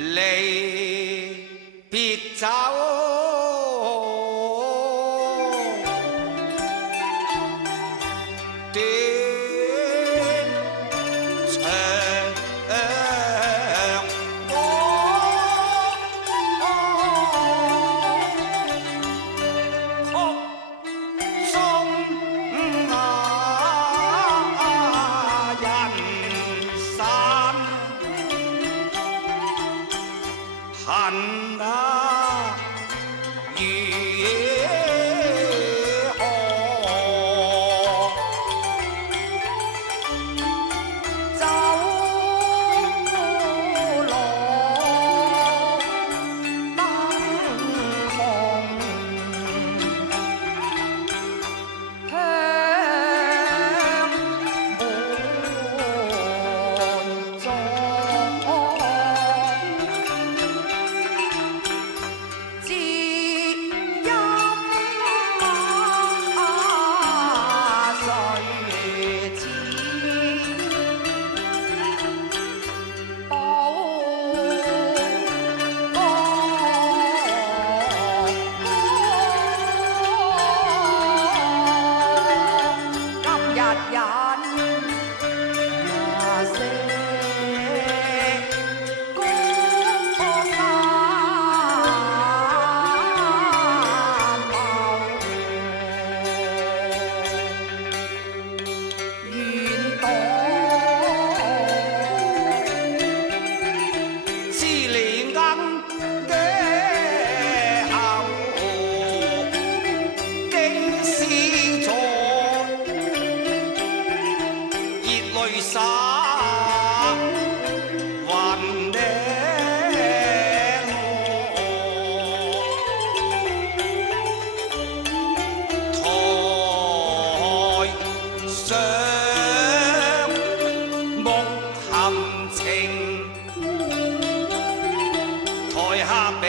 離別走，短長歌，曲中人散，恨啊如何？走落燈紅，香滿座。知音誰知？寶今日人那些歌灑還領我台上木含情，台下被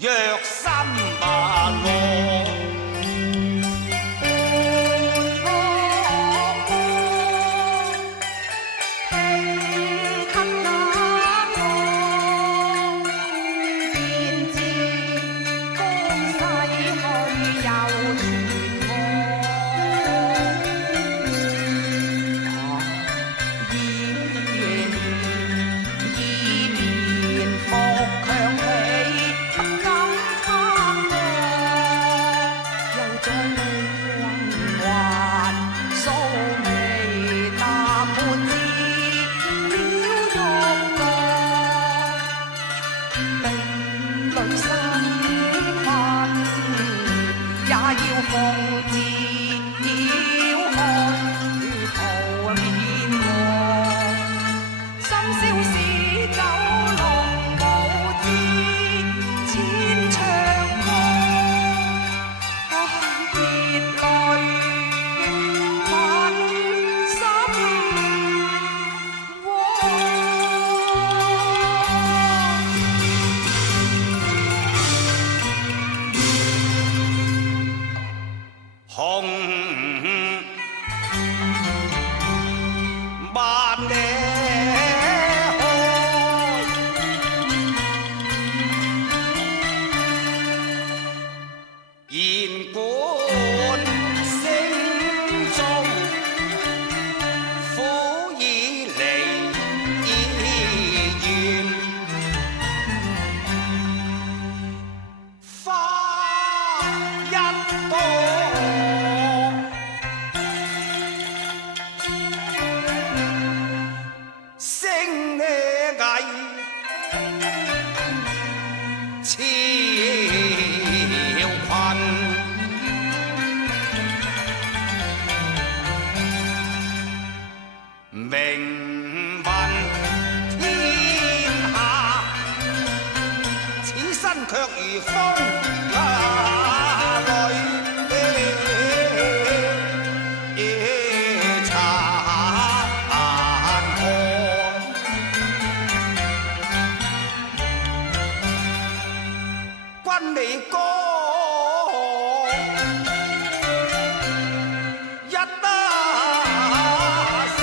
若心萬惡，聽給那我，便知江西去又傳我，依年復強起。君你歌一得勝，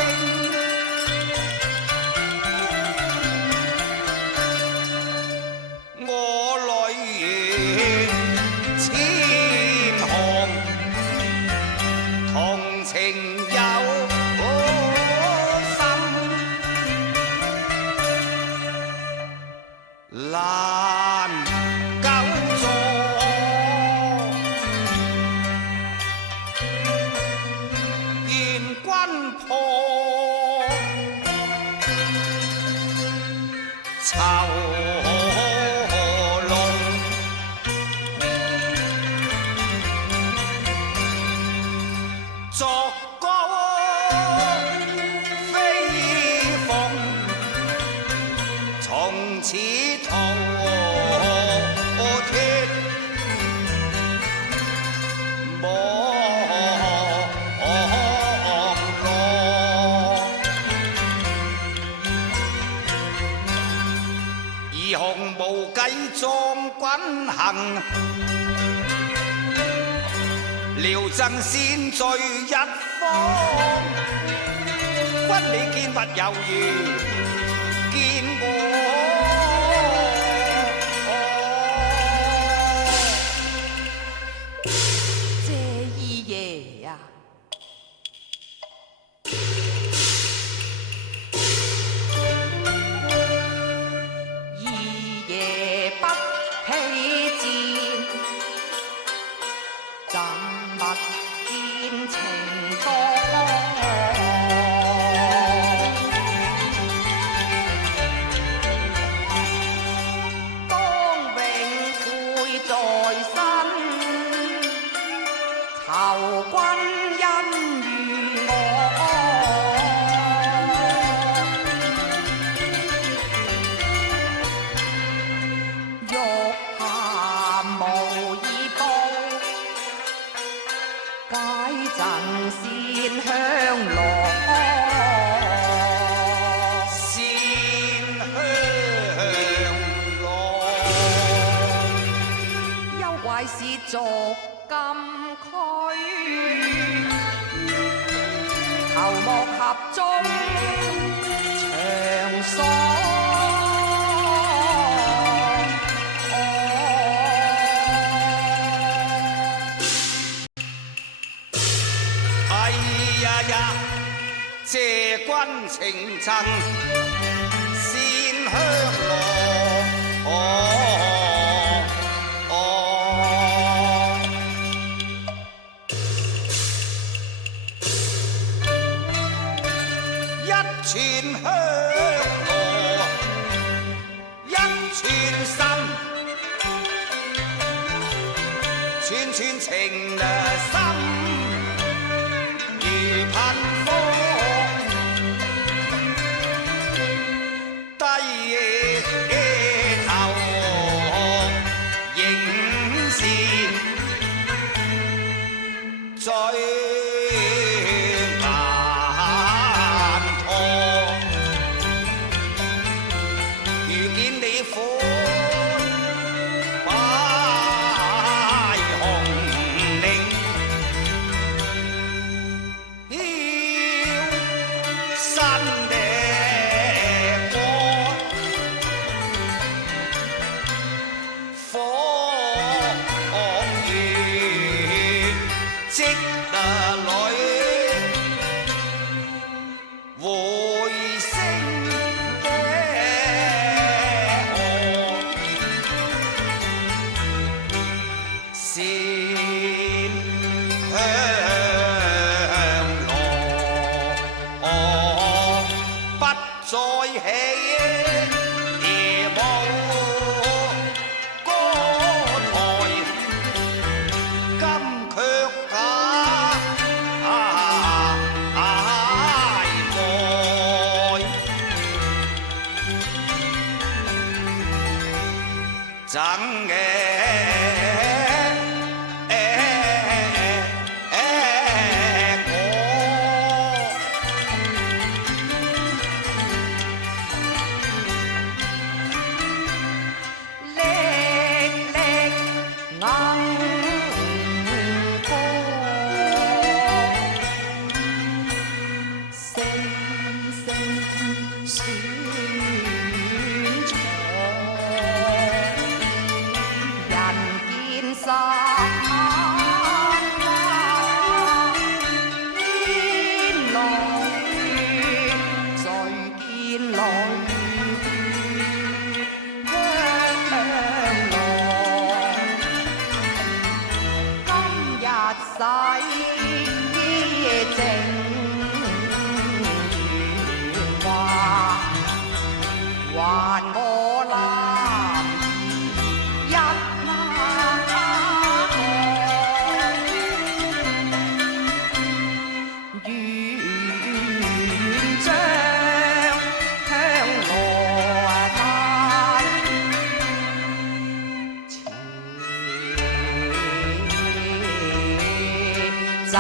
我淚千行，同情有難久坐，願君破囚籠，作歌飛鳳，從此逃脫網羅，義雄無計壯軍行，遼爭先聚一方，君你見物猶如見我。求君恩於我，玉函無以報，解贈線香羅。線香羅，憂怪是逐禁區，頭目合中長鎖。哎呀呀，謝君情贈線香羅。串香羅一串心，串串情深如噴火，低頭仍是最贈嘅還我男兒一個，願將香羅帶，且贈。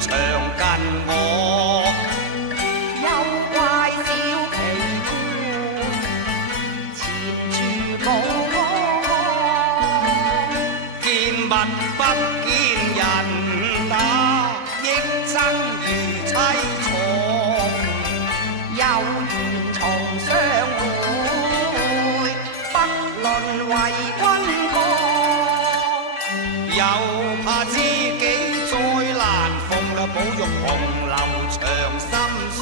長近我，休怪小旗官纏住我，見物不見人打，益爭如凄楚。有緣重相會，不論為君歌，又怕知己再難逢，保育紅樓長心鎖。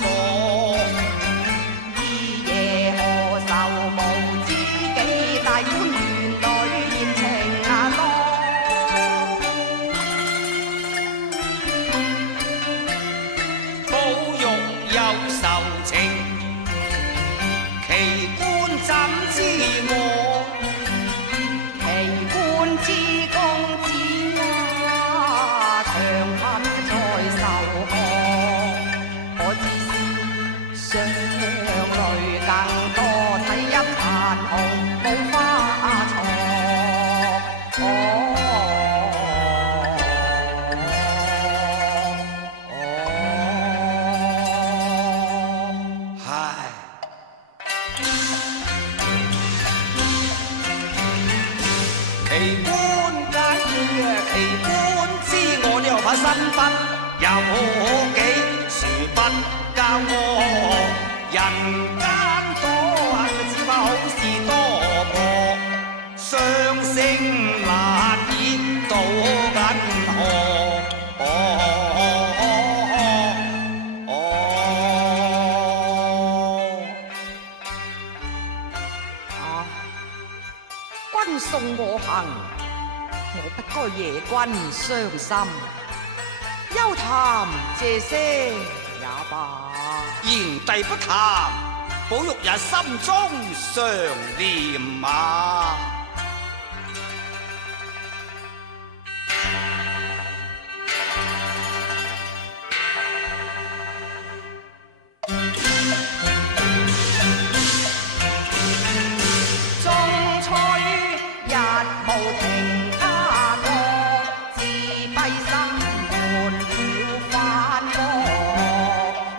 依夜何愁無知己，大觀園裏艷情多。寶玉有愁情，奇觀怎知我？奇觀知公子啊，長恨在愁河。我知是相淚更多，睇一殘紅冇花錯。奇觀解奇觀知我呢又怕身不由己，殊不教我人間多恨，只怕好事多磨，雙星難以渡銀河。君送我行，我不該惹君傷心。休談這些也罷，賢弟不談，寶玉也心中常念馬。無停他過，自閉心悶了反魔。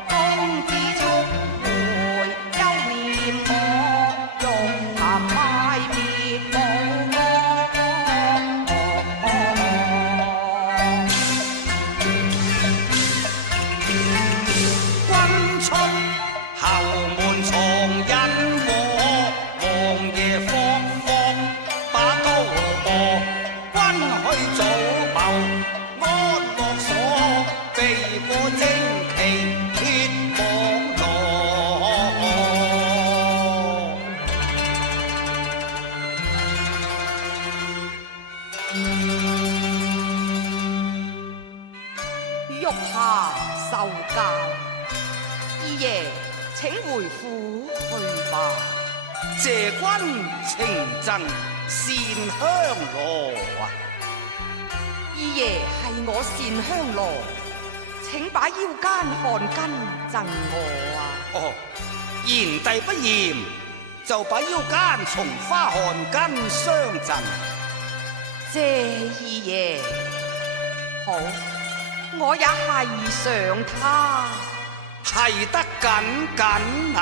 公子速回休念我，欲談快別無我。君出後門藏隱我，王爺放把刀磨，君去早謀安樂所，避過征。氣血網羅。玉霞受教，二爺請回府去吧。謝君情贈線香羅啊！二爺係我線香羅，請把腰間汗巾贈我啊！哦，賢弟不嫌，就把腰間松花汗巾相贈。謝二爺，好，我也係上他，係得緊緊啊！